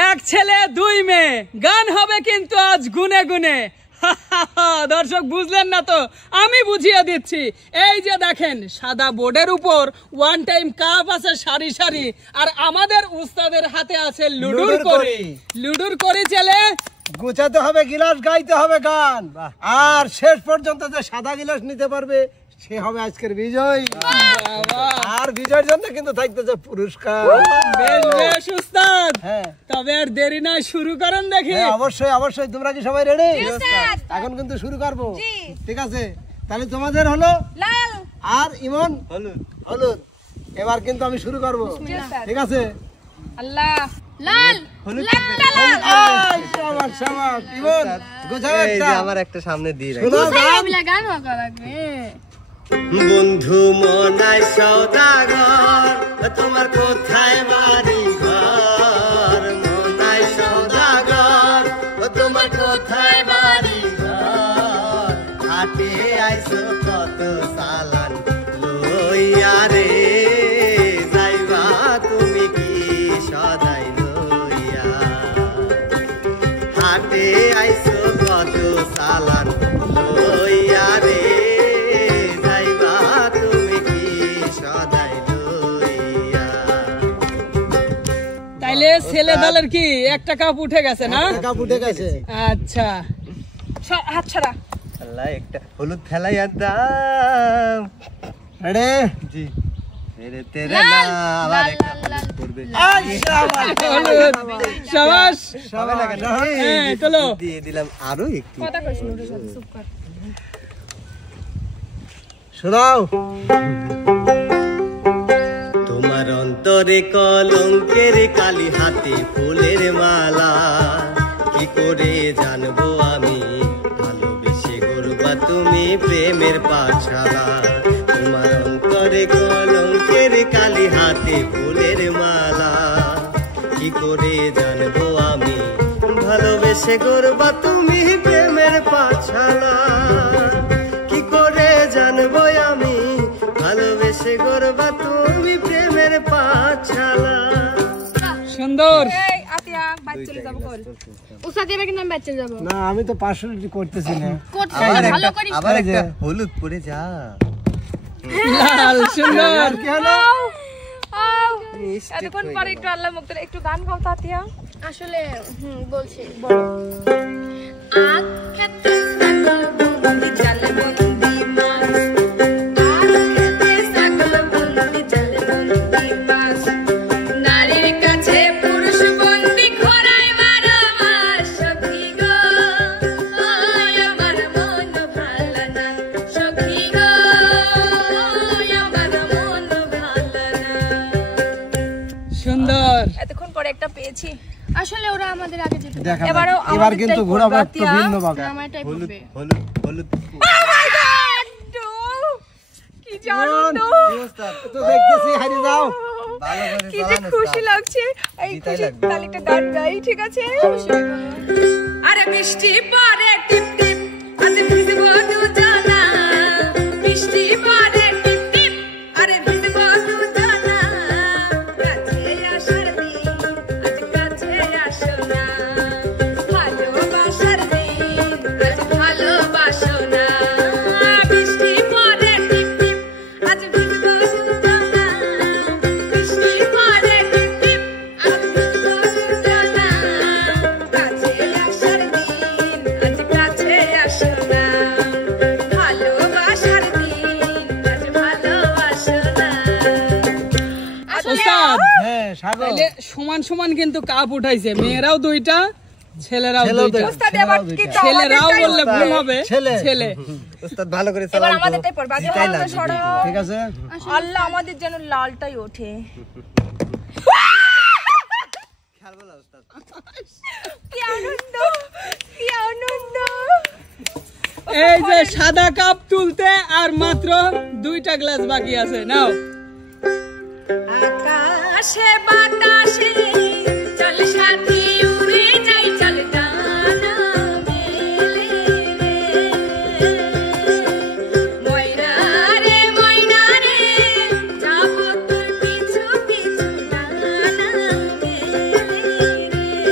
এক ছেলে দুই মেয়ে, গান হবে কিন্তু আজ গুনে গুনে। দর্শক বুঝলেন না তো, আমি বুঝিয়ে দিচ্ছি। এই যে দেখেন সাদা বোর্ডের উপর ওয়ান টাইম কাপ আছে সারি সারি, আর আমাদের উস্তাদের হাতে আছে লুডুর করি। লুডুর করি ছেলে গোছাতে হবে গিলাস, গাইতে হবে গান, আর শেষ পর্যন্ত যে সাদা গিলাস নিতে পারবে সে হবে আজকের বিজয়। আর বিজয়ের জন্য কিন্তু থাকতেছে পুরস্কার। বেশ বেশ উস্তাদ, তবে আর দেরি না, শুরু করেন দেখি। অবশ্যই অবশ্যই, তোমরা কি সবাই রেডি? এখন কিন্তু শুরু করবো, ঠিক আছে? তাহলে তোমাদের হলো লাল আর ইমন হলুদ। হলুদ। এবার কিন্তু আমি শুরু করবো, ঠিক আছে? আল্লাহ লাল হলুদ। শাবাশ শাবাশ ইমন, গোছাও একটা। আমার একটা সামনে দিয়ে রাখ। গান লাগা লাগবে। বন্ধু মনাই সওদাগর, তোমার কোথায় বাড়ি ঘর? মনাই সওদাগর, তোমার কোথায় বাড়ি ঘর? হাটে আইছো কত সালান লইয়া রে, যাইবা তুমি কি সদাই লইয়া? হাটে আইছো কত সালান লইয়া রে, ছেলে দলের কি একটা কাপ উঠে গেছে না? কাপ উঠে গেছে। আচ্ছা হাত ছাড়া। আল্লাহ একটা হলুদ ফেলাই আনতাম। রেডি? জি। তেরে তেরে না আবার একটা হলুদ পড়বে। হলুদ। শাবাশ। সবাই লাগা না। চলো দিয়ে দিলাম আরো একটু। কথা কইছ না, চুপ কর। শোনাও। তোমার অন্তরে কলঙ্কের কালি, হাতে ফুলের মালা, কি করে জানবো আমি ভালোবেসে গড়বা তুমি প্রেমের পাঠশালা? তোমার অন্তরে কলঙ্কের কালি, হাতে ফুলের মালা, কি করে জানবো আমি ভালোবেসে গড়বা তুমি প্রেমের পাঠশালা? কি করে জানবো আমি ভালোবেসে গড়বা তুমি প্রেমের পাঠশালা? সুন্দর। এই আতিয়া বাইক চলে যাব কল। উস্তাদ এবার কিন্তু আমি বাইক চলে যাব। না আমি তো পার্সোনালি করতেছি না। ভালো করিস। আবার একটা হলুদ পড়ে যা। লাল। সুন্দর। কি হলো? এতক্ষণ পরে একটু আল্লাহ মুক্ত একটু গান গাও তো আতিয়া। আসলে বলছি বলো। আখ খেতে সাগর বন্দি চলে বন্দি মাছ, আখ খেতে সাগর বন্দি চলে বন্দি মাছ, নারীর কাছে পুরুষ বন্দি খোরাই 12 মাস। সখী গো আমার মন ভালো না, সখী গো আমার মন ভালো না। সুন্দর। এতক্ষণ পরে একটা পেয়েছি। আসলে ওরা আমাদের আগে যেতে দেখা এবারও এবার কিন্তু ঘোরাবো একটু ভিন্ন ভাবে। আমারটাই হলুদ পড়বে। হলুদ হলুদ। কি জানো তো দেখতেছি হারি যাও। ভালো করে কি যে খুশি লাগছে। এই খুশি তাহলে একটা গান গাই, ঠিক আছে? আরে বৃষ্টি পরে টিপ টিপ, আজ ভিজবো দুজনা। বৃষ্টি পরে টিপ টিপ, আরে ভিজবো দুজনা। কাছে আসার দিন, আজ কাছে আসো না। ভালোবাসার দিন, আজ ভালোবাসো না। বৃষ্টি পরে টিপ টিপ, আজ ভিজবো দুজনা। বৃষ্টি পরে টিপ টিপ, আজ ভিজবো দুজনা। কাছে আসার দিন, আজ কাছে আসো না। ভালোবাসার দিন, আজ ভালোবাসো না। উস্তাদ, হ্যাঁ সাগর। তাহলে সমান সমান কিন্তু কাপ উঠাইছে, মেয়েরাও দুইটা ছেলেরাও দুইটা। উস্তাদ এবার কি ছেলেরাও বললে ভুল হবে। ছেলে উস্তাদ ভালো করে এবার চালান তো। আমাদেরটাই পড়বে। আগে জিতাই আমরা লাগবে সরাও। ঠিক আছে? আল্লাহ আমাদের যেন লালটাই ওঠে। খেয়াল বলা উস্তাদ। কি আনন্দ, কি আনন্দ। এই যে সাদা কাপ তুলতে আর মাত্র 2টা গ্লাস বাকি আছে, নাও। আকাশে বাতাসে চল সাথী উড়ে যাই, চল ডানা মেলে রে। ময়না রে যাবো তোর পিছু পিছু ডানা মেলে রে।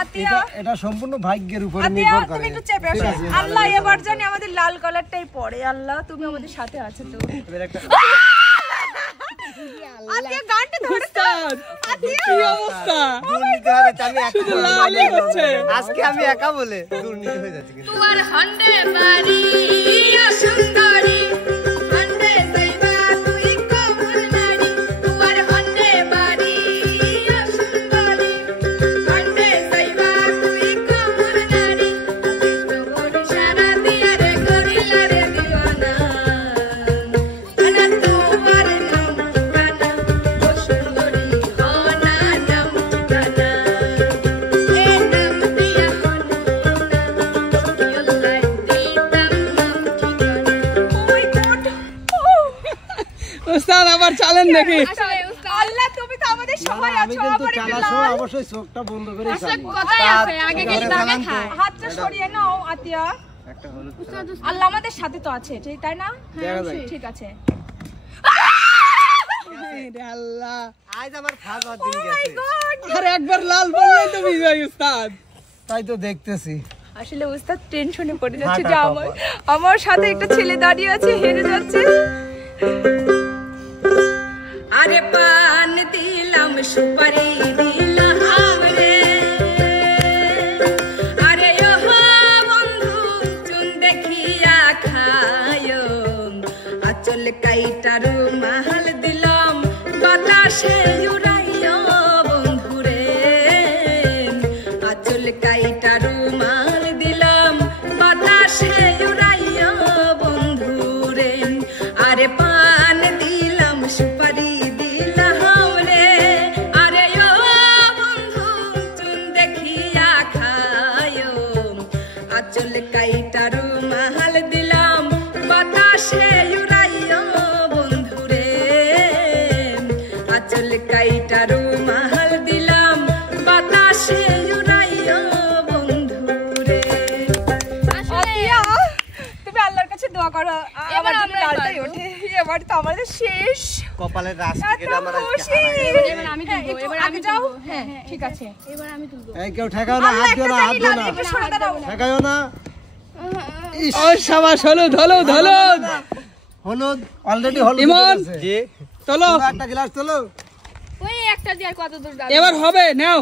আতিয়া এটা সম্পূর্ণ ভাগ্যের উপর আতিয়া নির্ভর করে। তুমি একটু চেপে আসো আল্লাহ এবার জানি আমাদের লাল কালারটাই পড়ে আল্লাহ তুমি আমাদের সাথে আছো তো আতিয়া গানটা ধরে উস্তাদ কি অবস্থা দুর্নীতি হবে তো আমি একা শুধু লালই হচ্ছে আজকে আমি একা বলে দুর্নীতি হয়ে যাচ্ছে কিন্তু তোমার হন্ডে বাড়ি সুন্দরী হন্ডে সাইবা তুই কোমল নারী তোমার হন্ডে বাড়ি সুন্দরী হন্ডে সাইবা তুই কোমল নারী তোর সারা দিয়া রে করিলা রে দিওয়ানা আনা তোমার নাম ঠিকানা ও সুন্দরী হনা নাম ঠিকানা এ নাম দিয়া উস্তাদ আবার চালেন দেখি আল্লাহ তুমি তো আমাদের সবাই আমি আছো কিন্তু আবার চালার সময় অবশ্যই চোখটা বন্ধ করে চালি। কথাই আছে আগে গেলে দামে খায় হাতটা সরিয়ে নাও আতিয়া একটা হলুদ আল্লাহ আমাদের সাথে তো আছে ঠিক তাই না দেখা যায়। ঠিক আছে রে আল্লাহ আজ আমার ফার্স্ট হওয়ার দিন গেছে আর একবার লাল বললেই তো বিজয় উস্তাদ তাই তো দেখতেছি। আসলে উস্তাদ টেনশনে পড়ে যাচ্ছে যে আমার সাথে একটা ছেলে দাঁড়িয়ে আছে হেরে যাচ্ছে আরে পান দিলাম সুপারি দিলাম রে আরে ও বন্ধু চুন দেখিয়া খায়ো আচল কাইটারু মাহাল দিলাম বাতাসে উড়াইয়া বন্ধু রে আচল কাইটারু মাল দিলাম বাতাসে উড়াইয়া বন্ধু রে আরে পান দিলাম সুপারি দিলাম রে আরে ও বন্ধু চুন দেখিয়া খায়ো আচল কাইটারু মাহাল দিলাম বাতাসে উড়াইয়া বন্ধু রে আচল কাইটারু মাহাল দিলাম বাতাসে উড়াইয়া বন্ধু রে আতিয়া তুমি আল্লাহর কাছে দোয়া করো এবার আমরা লালটাই ওঠে এবার তো আমাদের শেষ কপালের রাশ থেকে এত আমার আজকে খুশি হারাই আমি তুলবো এবার আগে যাও হ্যাঁ ঠিক আছে এই কেউ ঠেকাও না, হাত দিও না, হাত দিও না, একটু সরে দাঁড়াও ঠেকাও না। ও সাবাস হলুদ হলুদ হলুদ হলুদ অলরেডি হলুদ ইমন। হয়ে গেছে। জি চলো তোমরা একটা গ্লাস তোলো। ওই একটা দিয়ে আর কত দূর যাবে এবার হবে নাও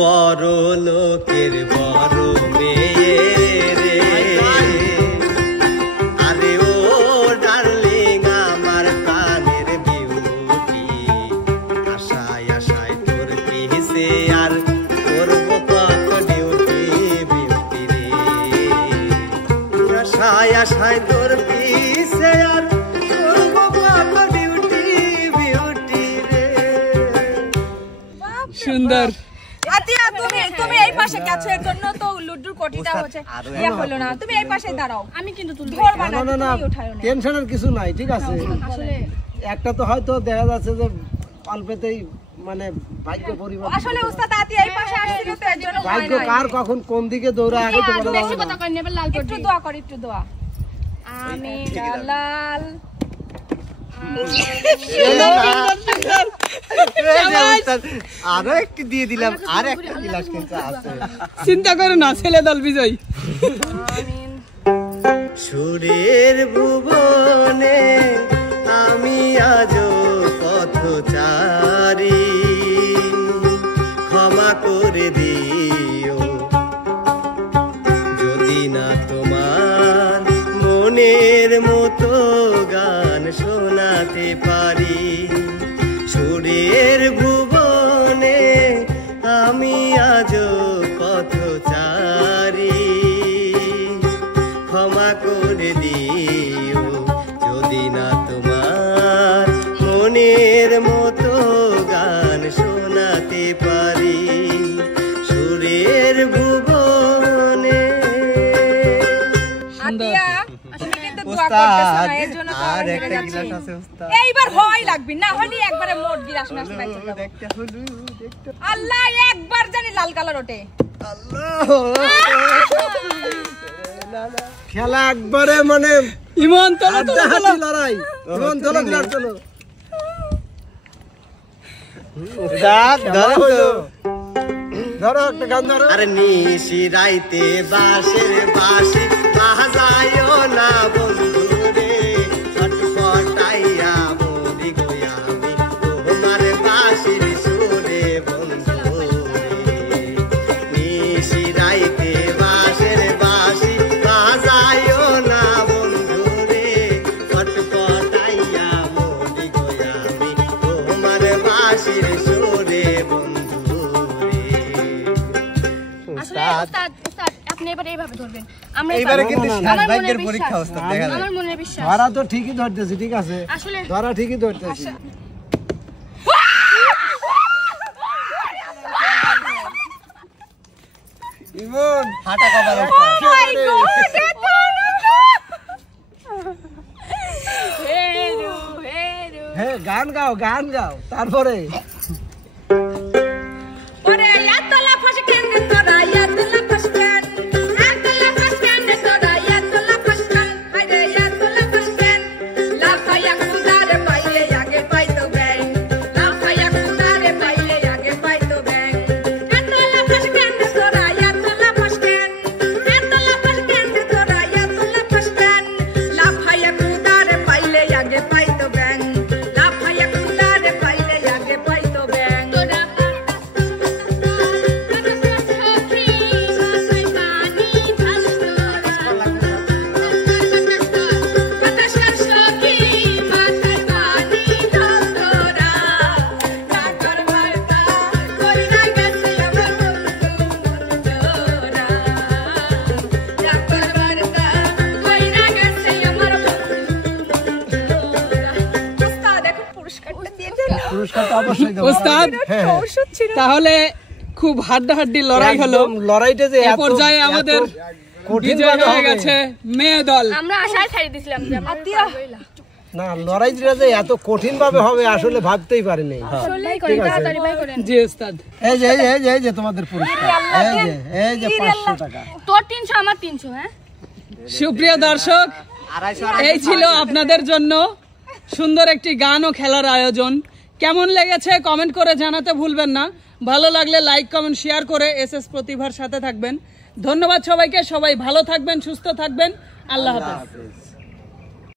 বড় লোকের বড় মেয়ে রে আরে ও ডার্লিং আমার প্রাণের বিউটি আশায় আশায় তোর পিছে আর করব কত ডিউটি বিউটি রে আশায় আশায় তোর পিছে আর করব কত ডিউটি বিউটি রে সুন্দর আতিয়া তুমি এই পাশে গেছো এর জন্য তো লুডুর কোটিটা হচ্ছে ইয়া হলো না তুমি এই পাশে দাঁড়াও আমি কিন্তু তুলবো ধরবা না না না না, তুমি উঠায়ো না টেনশনের কিছু নাই, ঠিক আছে। আসলে একটা তো হয়তো দেখা যাচ্ছে যে অল্পতেই মানে ভাগ্য পরিবর্তন। আসলে উস্তাদ আতিয়া এই পাশে আসছিল তো এর জন্য হয় ভাগ্য না কার কখন কোন দিকে দৌড়ায় আগে তো বলা বেশি যাবে কথা না। কই নেবে লাল একটু দোয়া কর একটু দোয়া আমিন লাল আরো একটু দিয়ে দিলাম আর একটা গ্লাস কিন্তু আছে চিন্তা করো না ছেলে দল বিজয় আমিন সুরের ভুবনে আমি আজও পথচারী ক্ষমা করে দিও যদি না তোমার মনের মতো গান শোনাতে পারি সুরের ভুবনে আমি আজও পথচারী ক্ষমা করে দিও যদি না তোমার মনের মতো গান শোনাতে পারি সুরের ভুবনে আতিয়া তুমি কিন্তু দোয়া করতেছ না এর জন্য তো আর হেরে একটা যাচ্ছি। গ্লাস আছে উস্তাদ এইবার হয় লাগবে না হলে একবারে মোট গিলাস নাচ পাইতে হলুদ একটা হলুদ একটা আল্লাহ একবার জানি লাল কালার ওঠে খেলা একবারে মানে ইমন তোলো তোলো হাড্ডাহাড্ডি লড়াই। ইমন তোলো গ্লাস তোলো। যাক ধরো তো। ধরো একটা গান ধরো। আরে নিশি রাইতে বাঁশের বাঁশি বাজায়ও না বন্ধু রে, ছটফটাইয়া মরি গো আমি তোমার বাঁশির সুরে বন্ধু রে। নিশি রাইতে বাঁশের বাঁশি বাজায়ও না বন্ধু রে, ছটফটাইয়া মরি গো আমি তোমার বাঁশির সুরে বন্ধু রে। আসলে উস্তাদ আপনি এবারে এইভাবে ধরবেন। আমরা এইবারে কিন্তু আমার ভাগ্যের মনে পরীক্ষা বিশ্বাস। ওস্তাদ দেখা যায়। আমার মনে বিশ্বাস। ধরা তো ঠিকই ধরতেছি, ঠিক আছে, আসলে ধরা ঠিকই ধরতেছি। ইমন হাঁটা কপাল Oh my God, হেরু হেরু হ্যাঁ গান গাও, গান গাও, তারপরে ওরে ইয়াতলা ফসকেন তোরা ইয়াতলা ফসকেন ইয়াতলা ফসকেন তোরা ইয়াতলা ফসকেন হায়রে ইয়াতলা ফসকেন লাফায়া কুদারে পাইলে আগে পাইতো ব্যাং লাফায়া কুদারে পাইলে আগে পাইতো ব্যাং ইয়াতলা ফসকেন তোরা ইয়াতলা ফসকেন ইয়াতলা ফসকেন তোরা ইয়াতলা ফসকেন লাফায়া কুদারে পাইলে আগে পাইতো ব্যাং লাফায়া কুদারে পাইলে আগে পাইতো ব্যাং তোরা পুরস্কারটা অবশ্যই দেবো। ওস্তাদ হ্যাঁ, হ্যাঁ। তাহলে খুব হাড্ডাহাড্ডি লড়াই হলো। একদম লড়াইটা যে এ এত- পর্যায়ে আমাদের এত কঠিন বিজয় ভাবে হয়ে হবে। গেছে মেয়ে দল। আমরা আশায় ছাড়ি দিছিলাম যে আমরা পারবোই না। না, লড়াইটা যে এত কঠিন ভাবে হবে আসলে ভাবতেই পারিনি। ভাই করেন তাড়াতাড়ি ভাই করেন। জি ওস্তাদ। এই যে এই যে তোমাদের পুরস্কার, এই যে 500 টাকা। তোর 300 আমার 300 হ্যাঁ সুপ্রিয় দর্শক, এই ছিল আপনাদের জন্য সুন্দর একটি গান ও খেলার আয়োজন। কেমন লেগেছে কমেন্ট করে জানাতে ভুলবেন না। ভালো লাগলে লাইক কমেন্ট শেয়ার করে এসএস প্রতিভার সাথে থাকবেন। ধন্যবাদ সবাইকে। সবাই ভালো থাকবেন, সুস্থ থাকবেন। আল্লাহ হাফেজ।